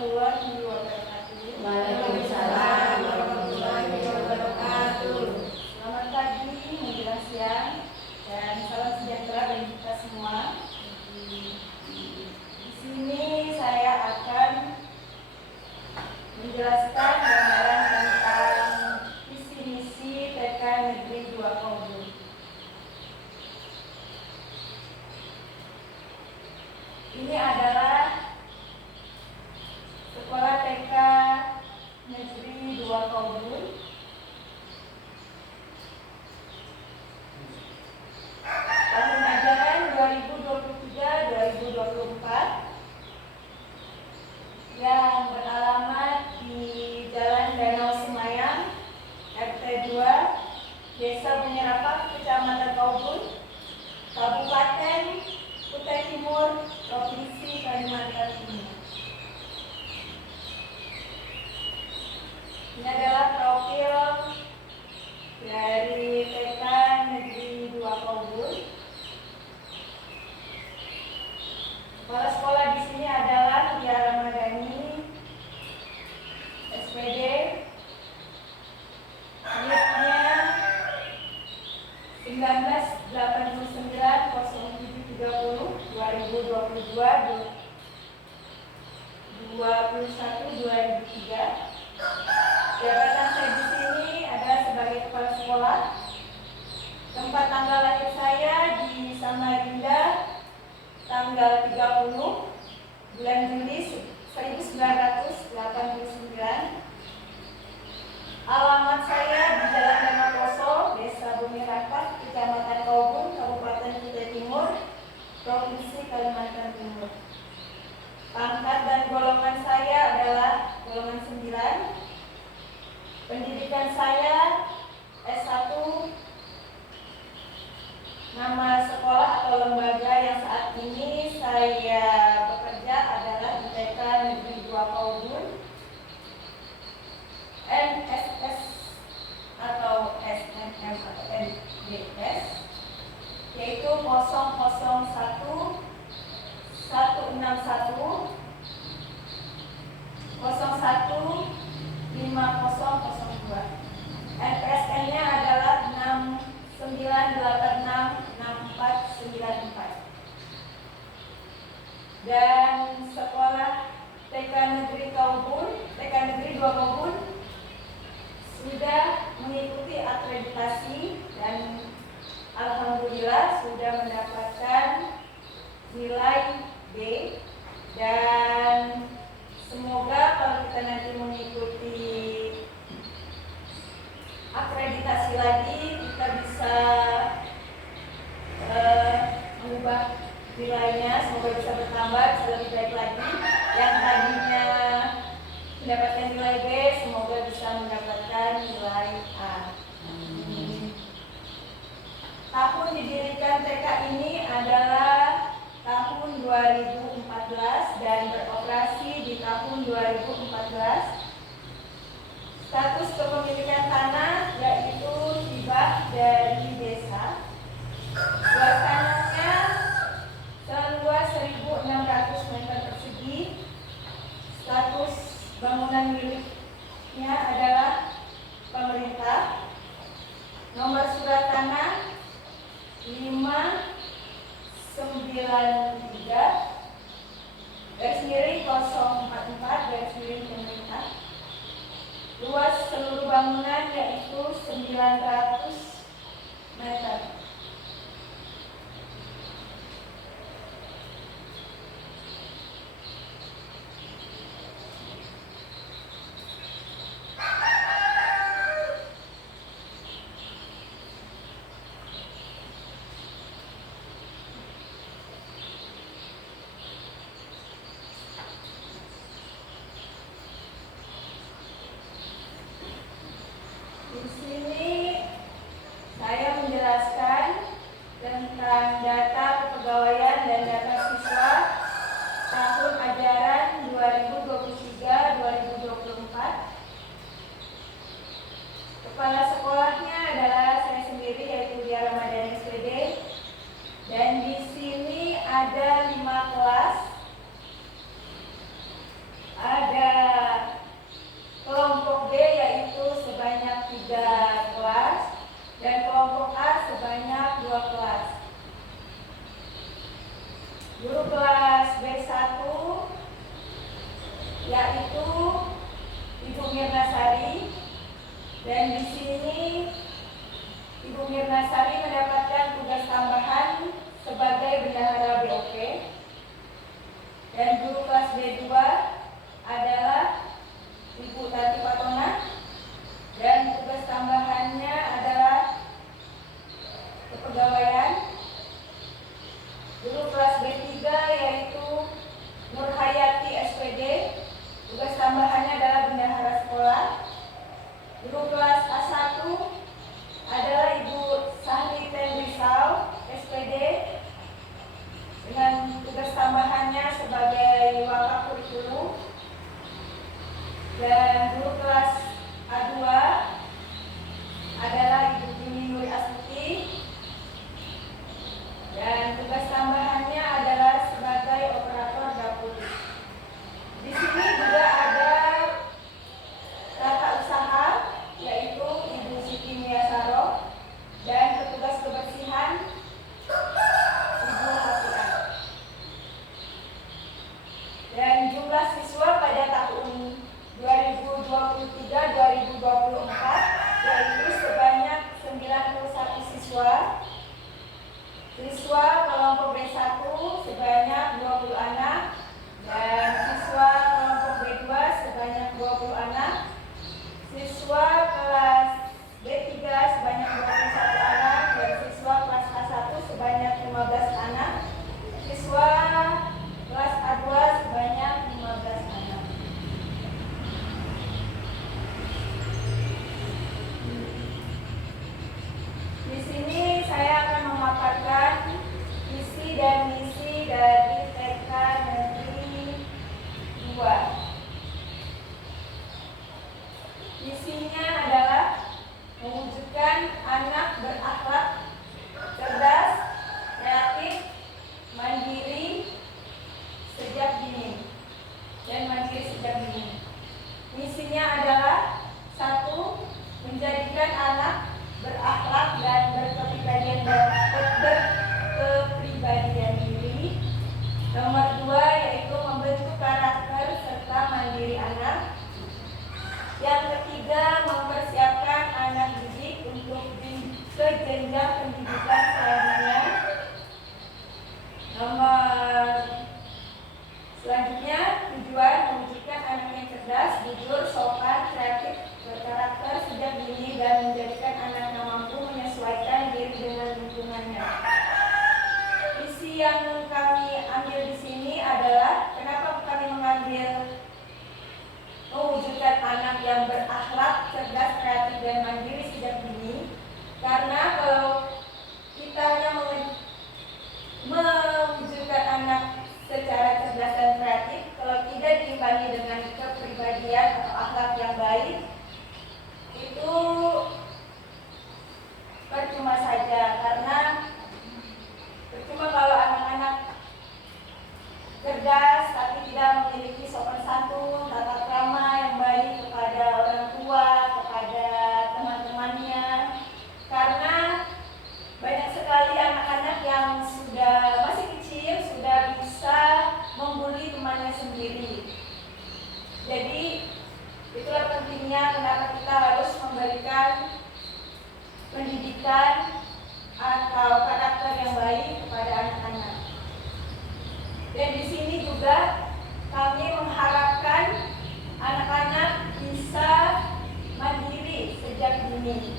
warahmatullahi wabarakatuh. Waalaikumsalam warahmatullahi wabarakatuh. Selamat pagi menjelang siang dan salam sejahtera bagi kita semua. Di sini saya akan menjelaskan gambaran tentang visi misi TK Negeri 2 Kaubun. Ini adalah Sekolah TK Negeri 2 Kaubun. Tahun ajaran 2023-2024 yang beralamat di Jalan Danau Semayang, RT 2, Desa Bunyarapak, Kecamatan Kaubun, Kabupaten Kutai Timur, Provinsi Kalimantan Timur. Ini adalah profil dari TK Negeri 2 Kaubun. Kepala sekolah di sini adalah Tia Ramadhani, SPD. NIP-nya 1989-07-2022-21-2003. Jabatan saya di sini adalah sebagai kepala sekolah. Tempat tanggal lahir saya di Samarinda, tanggal 30 bulan Juli 1989. Alamat saya di Jalan Danau Poso, Desa Bunyarapak, Kecamatan Kaubun, Kabupaten Kutai Timur, Provinsi Kalimantan Timur. Pangkat dan golongan saya adalah golongan 9. Pendidikan saya S1. Nama sekolah atau lembaga yang saat ini saya bekerja adalah di TK Negeri 2 Kaubun, NSS atau SNM atau NDS, yaitu 001 161 01 5002. NPSN-nya adalah 69866494. Dan sekolah TK Negeri Kaubun, TK Negeri 2 Kaubun sudah mengikuti akreditasi dan alhamdulillah sudah mendapatkan nilai B, dan semoga kalau kita nanti mengikuti akreditasi lagi kita bisa mengubah nilainya, semoga bisa bertambah, bisa lebih baik lagi. Yang tadinya mendapatkan nilai B, semoga bisa mendapatkan nilai A. Tahun didirikan TK ini adalah tahun 2014 dan beroperasi di tahun 2014. Status kepemilikan tanah yaitu hibah dari desa. Luas tanahnya seluas 1.600 meter persegi. Status bangunan miliknya adalah pemerintah. Nomor surat tanah 593/044 pemerintah. Luas seluruh bangunan yaitu 900 meter. Di sini saya menjelaskan tentang data kepegawaian dan data siswa tahun ajaran 2023-2024. Kepala sekolahnya adalah saya sendiri, yaitu Tia Ramadhani SPD. Dan di sini ada 5 kelas. Ada kelompok B yaitu sebanyak 3 kelas dan kelompok A sebanyak 2 kelas. Guru kelas B1 yaitu Ibu Mirnasari, dan di sini Ibu Mirnasari mendapatkan tugas tambahan sebagai bendahara BOP. Dan guru kelas B2 adalah Ibu Tati Patona, dan tugas tambahannya adalah kepegawaian. Guru kelas B3 yaitu Nurhayati SPD, tugas tambahannya adalah bendahara sekolah. Guru kelas A1 adalah Ibu Sahli Tenrisau SPD, dengan tugas tambahannya sebagai wakapurikulum. Dan guru kelas A2 adalah Ibu Juni Nuri Astuti, dan tugas tambahannya adalah sebagai operator dapur. Di sini juga ada tata usaha yaitu Ibu Siti Miasaro, dan petugas kebersihan Ibu Hafian. Dan jumlah siswa pada tahun 2023-2024 yaitu sebanyak 91 siswa. Siswa kelompok B1 sebanyak 20 anak, dan siswa kelompok B2 sebanyak 20 anak. Siswa kelas B3 sebanyak 21 anak, dan siswa kelas A1 sebanyak 15 anak. Siswa kelas A2 sebanyak 15 anak. Di sini saya akan memaparkan visi dan misi dari TK Negeri 2. Misinya adalah mewujudkan anak berakhlak cerdas, kreatif, mandiri sejak dini. Misinya adalah 1. Menjadikan anak berakhlak dan berkepribadian diri. Nomor 2 yaitu membentuk karakter serta mandiri anak. Yang ketiga, mempersiapkan anak didik untuk ke jenjang pendidikan selanjutnya. Nomor selanjutnya, tujuan mewujudkan anak yang cerdas, jujur, sopan, kreatif, berkarakter sejak dini, dan menjadikan anak yang mampu menyesuaikan diri dengan lingkungannya. Visi yang kami ambil di sini adalah, kenapa kami mengambil mewujudkan anak yang berakhlak, cerdas, kreatif, dan mandiri sejak dini? Karena kalau kita hanya mewujudkan anak secara cerdas dan kreatif, kalau tidak diimbangi dengan kepribadian atau akhlak yang baik, itu percuma saja. Karena percuma kalau anak-anak cerdas tapi tidak memiliki sopan santun, tata krama yang baik kepada orang tua, kepada teman-temannya. Karena banyak sekali anak-anak yang sudah masih kecil sudah bisa membuli temannya sendiri. Jadi itulah pentingnya kenapa kita harus memberikan pendidikan atau karakter yang baik kepada anak-anak. Dan di sini juga kami mengharapkan anak-anak bisa mandiri sejak dini.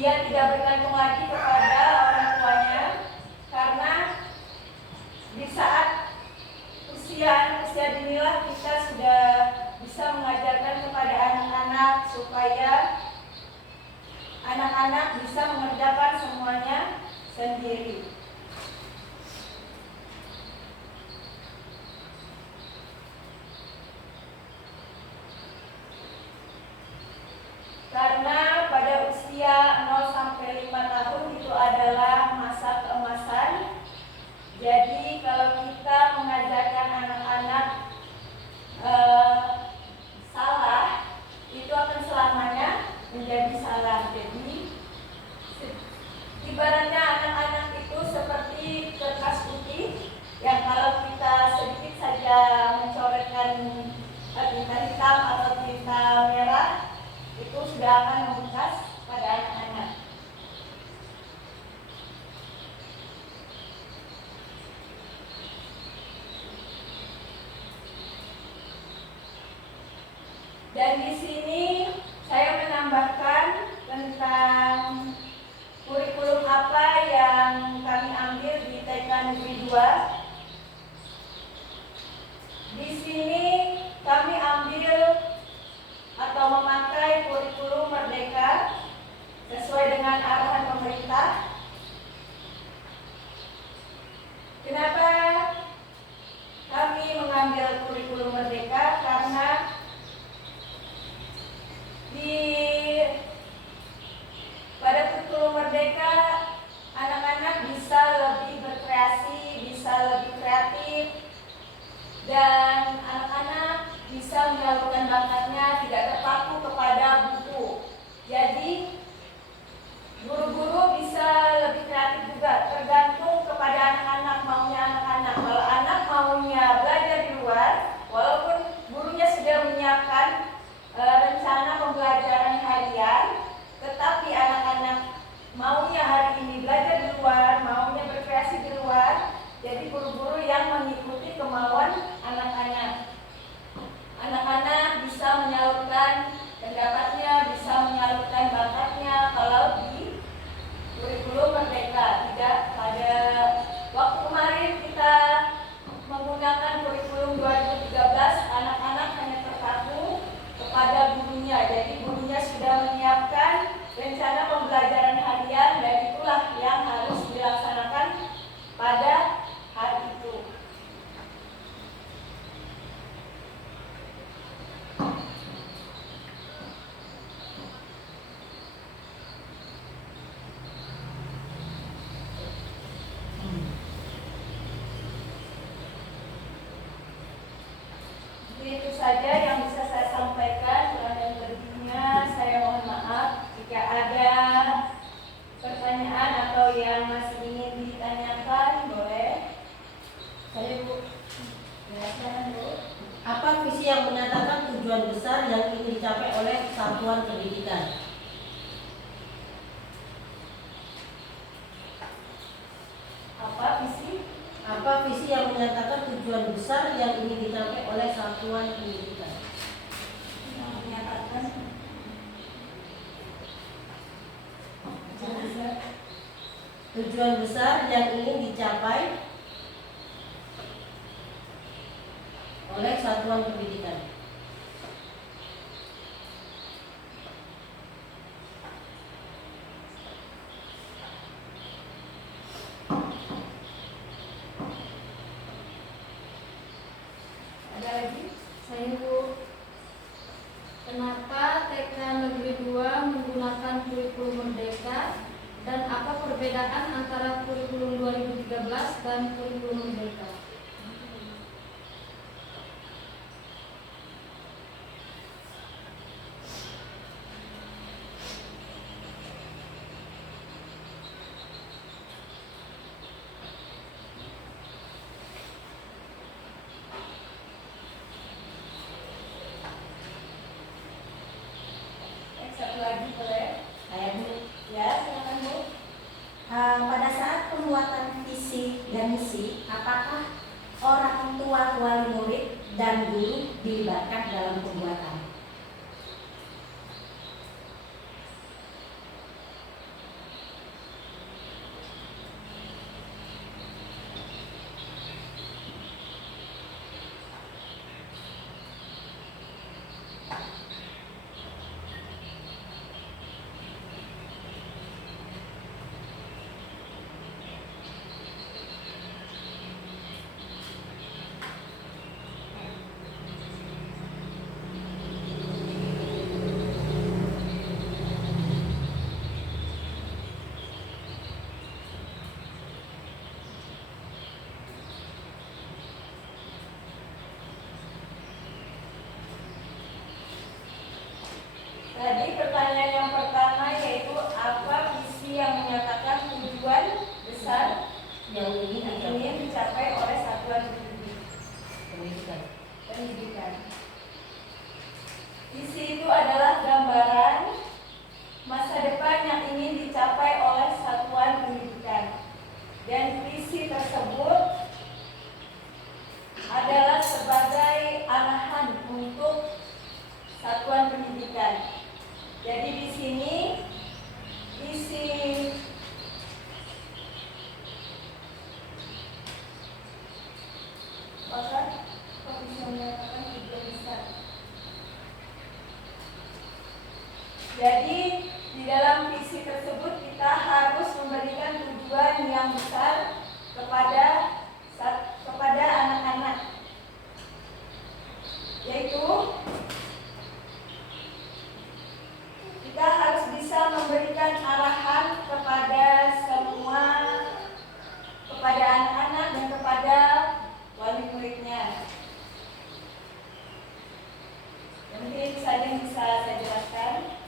Dia tidak bergantung lagi kepada orang tuanya, karena di saat usia dinilah kita sudah bisa mengajarkan kepada anak-anak supaya anak-anak bisa mengerjakan semuanya sendiri. Karena pada usia 0 sampai 5 tahun itu adalah masa keemasan. Jadi kalau kita mengajarkan anak-anak tinta hitam atau tinta merah itu sudah akan membekas pada anak-anak. Dan di sini saya menambahkan tentang kurikulum apa yang kami ambil di TK Negeri 2. Di sini kami ambil atau memakai kurikulum Merdeka sesuai dengan arahan pemerintah. Kenapa kami mengambil kurikulum Merdeka? Karena pada kurikulum Merdeka anak-anak bisa lebih berkreasi, bisa lebih kreatif, dan anak-anak bisa menyalurkan bakatnya, tidak terpaku kepada buku. Jadi guru-guru bisa lebih kreatif juga, tergantung kepada anak-anak, maunya anak-anak. Kalau anak maunya belajar di luar, walaupun gurunya sudah menyiapkan rencana pembelajaran harian, tetapi anak-anak maunya hari ini belajar di luar, maunya berkreasi di luar. Jadi guru-guru yang mengikuti kemauan anak-anak. Anak-anak bisa menyalurkan pendapatnya, bisa menyalurkan bakatnya kalau di kurikulum Merdeka. Tidak pada waktu kemarin kita menggunakan kurikulum 2013, anak-anak hanya terpaku kepada gurunya. Jadi gurunya sudah menyiapkan rencana pembelajaran harian dan itulah yang harus dilaksanakan pada hari itu. Itu saja yang bisa saya sampaikan. Kurang dan lebihnya saya mohon maaf. Jika ada pertanyaan atau yang masih ingin ditanyakan, boleh. Saya Bu. Silakan Bu. Apa visi yang menyatakan tujuan besar yang ingin dicapai oleh satuan pendidikan? Apa visi? Apa visi yang menyatakan tujuan besar yang ingin dicapai oleh satuan pendidikan? Yang menyatakan Tujuan besar yang ingin dicapai oleh satuan pendidikan. ada lagi? Saya Bu, kenapa TK Negeri 2 menggunakan kurikulum Merdeka dan apa perbedaan antara kurikulum 2013 dan kurikulum Merdeka? Satu lagi boleh? Saya Bu, Ya, silakan Bu. Pada saat pembuatan visi dan misi, apakah orang tua wali murid dan guru dilibatkan dalam pembuatan? Tadi pertanyaan yang pertama yaitu apa visi yang menyatakan tujuan besar yang ingin ingin dicapai oleh satuan pendidikan. pendidikan. tersebut adalah sebagai arahan untuk satuan pendidikan. Jadi di sini isi jadi di dalam visi tersebut kita harus memberikan tujuan yang besar kepada anak-anak, yaitu kita harus bisa memberikan arahan kepada anak-anak dan kepada wali muridnya. Mungkin itu saja yang bisa saya jelaskan.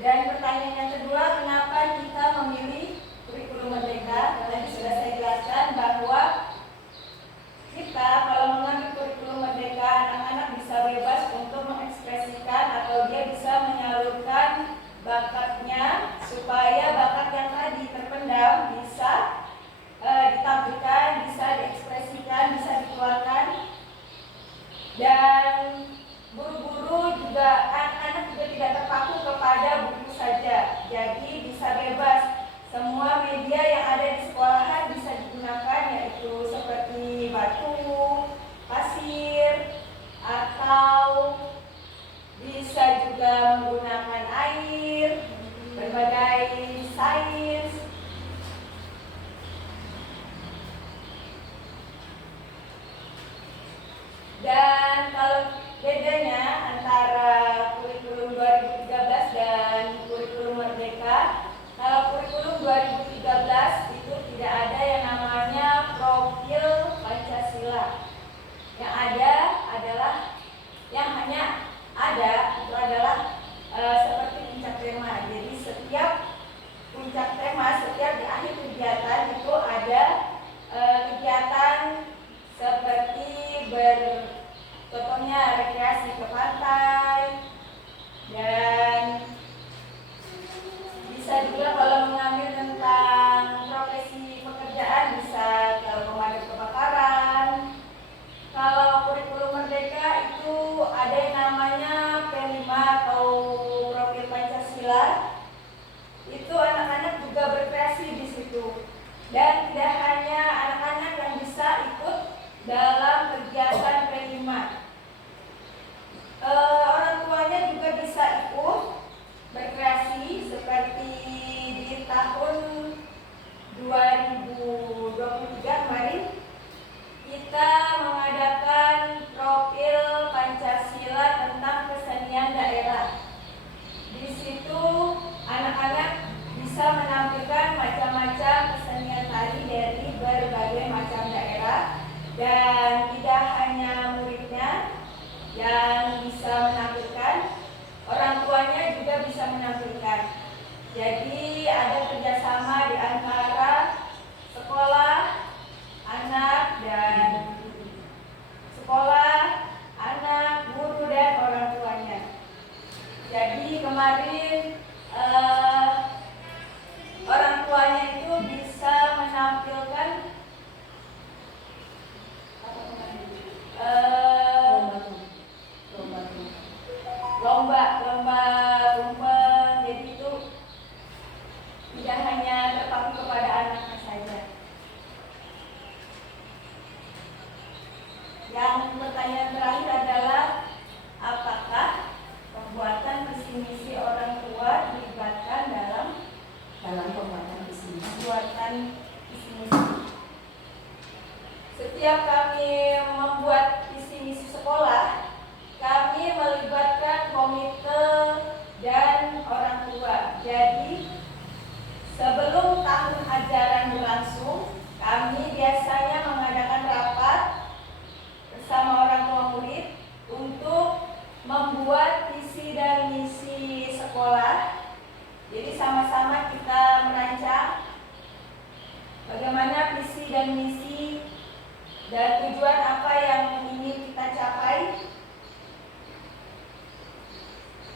Dan pertanyaan yang kedua, kenapa kita memilih kurikulum merdeka? Tadi sudah saya jelaskan bahwa kita kalau mengambil kurikulum merdeka, anak-anak bisa bebas untuk mengekspresikan atau dia bisa menyalurkan bakatnya supaya bakat yang tadi terpendam bisa ditampilkan, bisa diekspresikan, bisa dikeluarkan. Dan guru-guru juga, anak-anak juga tidak terpaku kepada buku saja, jadi bisa bebas. Semua media yang ada di sekolahan bisa digunakan, yaitu seperti batu, pasir, atau bisa juga menggunakan air, berbagai sains. Dan kalau bedanya antara kurikulum 2013 dan kurikulum merdeka, kalau kurikulum 2013 itu tidak ada yang namanya profil Pancasila. Yang ada adalah, yang hanya ada itu adalah seperti puncak tema. Jadi setiap puncak tema, setiap di akhir kegiatan itu ada kegiatan seperti contohnya rekreasi ke pantai, dan bisa juga kalau mengambil tentang profesi pekerjaan bisa ke pemadam kebakaran. Kalau kurikulum merdeka itu ada yang namanya P5 atau profil Pancasila. Itu anak-anak juga berkreasi di situ. Dan tidak hanya anak-anak yang bisa ikut dalam kegiatan P5. Orang tuanya juga bisa ikut berkreasi, seperti di tahun 2023 kemarin kita mengadakan profil Pancasila tentang kesenian daerah. Di situ anak-anak bisa menampilkan macam-macam kesenian tari dari berbagai macam daerah, dan tidak hanya muridnya yang bisa menampilkan, orang tuanya juga bisa menampilkan. Jadi ada kerjasama di antara sekolah, anak, guru, dan orang tuanya. Jadi kemarin orang tuanya itu bisa menampilkan lomba tumpeng. Jadi itu tidak hanya terpaku kepada anaknya saja. Yang pertanyaan terakhir adalah, apakah pembuatan visi misi orang tua dilibatkan dalam pembuatan visi misi? Setiap kami membuat visi misi sekolah, kami melibatkan komite dan orang tua. Jadi sebelum tahun ajaran berlangsung, kami biasanya mengadakan rapat bersama orang tua murid untuk membuat visi dan misi sekolah. Jadi sama-sama kita merancang bagaimana visi dan misi dan tujuan apa yang ingin kita capai.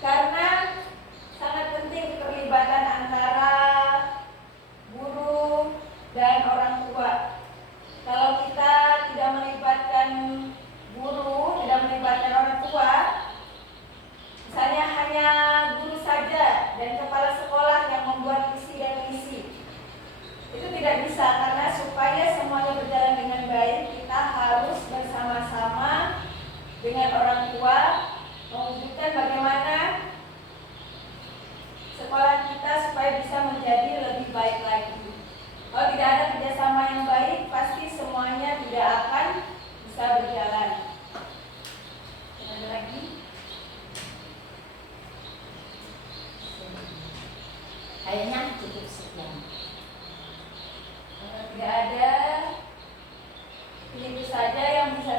Karena sangat penting keterlibatan antara guru dan orang tua. cukup sekian. Kalau tidak ada, itu saja yang bisa